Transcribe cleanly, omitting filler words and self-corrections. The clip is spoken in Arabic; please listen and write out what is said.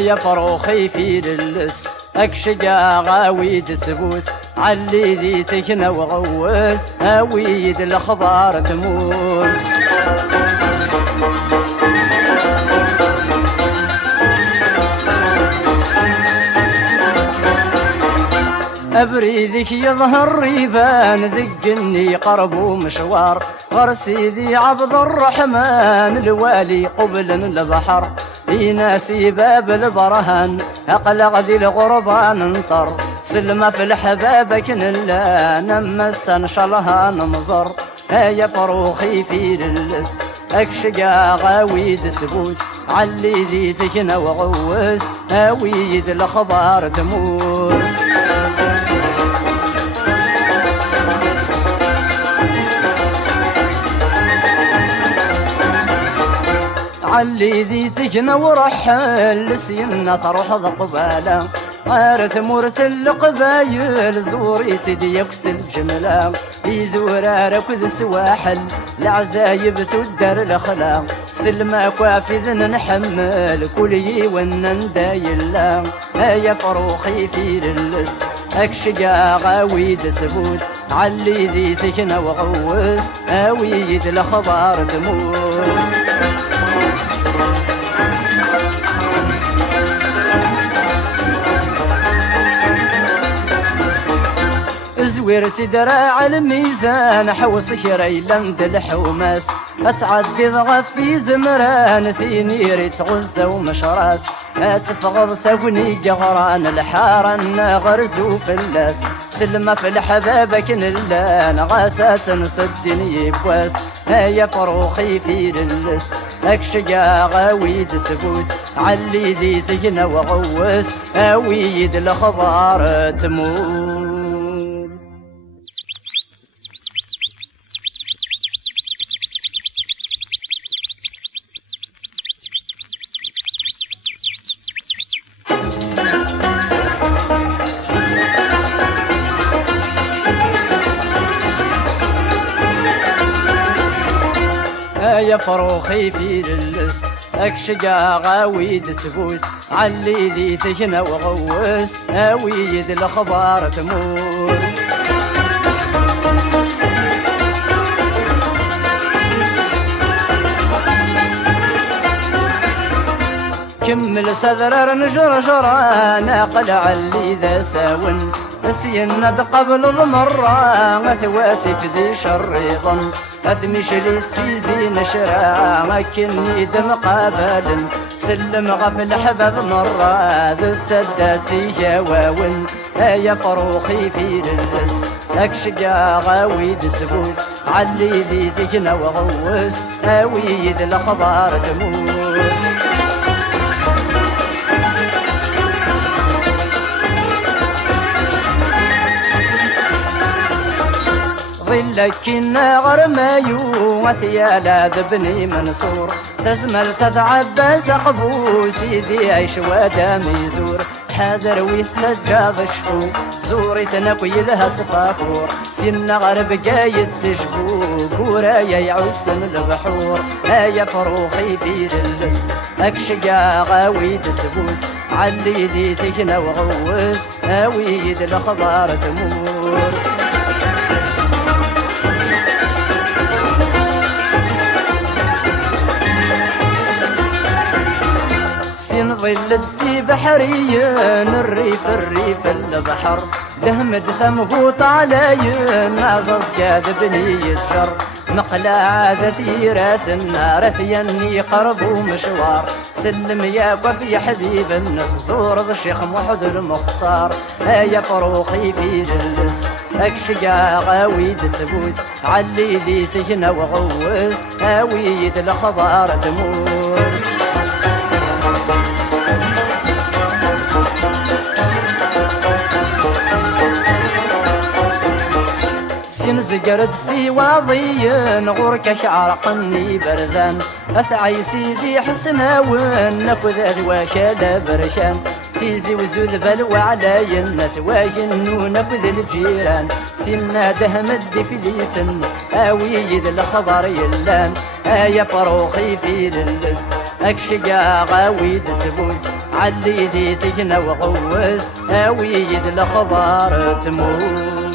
يا فروخي في للس اكشقا غاويد تبوث علي ذي تكنا وغوس هاويد الاخبار تموت. أبريدك يظهر ريبان ذقني قرب ومشوار غرسي ذي عبد الرحمن الوالي قبل البحر في ناسي باب البرهان أقلق ذي الغربان انطر سلمة في الحباب كنلا نمس انشلها نمزر. يا فروخي في للس اكشقا غاويد سبوت علي ذي تكنا وغوس هاويد الاخبار تموت. علي ذي ثقنا ورحل سينا تروح ذقبالا عارث مرث القبايل زوري تدي يكسل جملا يذورا ركض سواحل العزايب تدر الاخلاق سلما كوافذ نحمل كلي ونندايلا. يا فروخي في للس اكشقا غاويد سبوت علي ذي ثقنا وغوس هاويد الاخبار تموت. زوير سدراع الميزان حوص خريلند الحوماس اتعدي ضغف في زمران ثينيري تغزى ومشراس اتفغض ساقني قغران الحارن غرزو فلاس سلمة في الحباب كنلان غاسات نصدني بواس. يا فروخي في للس اكشقا غاويد سبوت علي ذي ثقنا وغوس هاويد الاخبار تموت. يا فروخي في للس اكشقا غاويد تبوث علي ذي ثقنا وغوس هاويد الاخبار تموت. كمل صدر نجرجرا ناقل علي ذا ساون السيند قبل المرة ثواسي في ذي شريضا أثمش لي تيزين شراع كني دم قابل سلم غفل حباب مرة ذو السداتي يواون. يا فروخي في للس اكشقا غاويد تبوث علي ذي ثقنا وغوس هاويد الاخبار تموت. ظلك النغر مايو وثيالا ذبني منصور تزمل تتعبى سقبو سيدي عيش ودامي زور حاضر ويتجاض شفو زوري تنقي لها تفاكور سن غرب قايد تشبو قورايا يعسن البحور. يا فروخي في للس اكشقا غاويد تبوث علي ذي ثقنا وغوس هاويد الاخبار تموت. سين ظل تسي بحريين الريف البحر دهمد ثمهوط عليين عزز قاد بني يتجر مقلع ذثيرات النار ثيني قرب ومشوار سلم يا وفي حبيب النفزور ذا الشيخ محد المختار. يا فروخي في للس اكشقا غاويد تبوث علي ذي ثقنا وغوس هاويد الاخبار تموت. سين زقرد سي واضيين غورك شعرقني بردان اثعي سيدي حسناون نكو ذا وكالا برشان تيزي وزود بلوى علينا تواجنون بذ الجيران سنا دهم الدفليسن اويد الخبر يلان يا فروخي في للس اكشقا غاويد تبوج علي ذي تجنا وغوس اويد الخبر تموت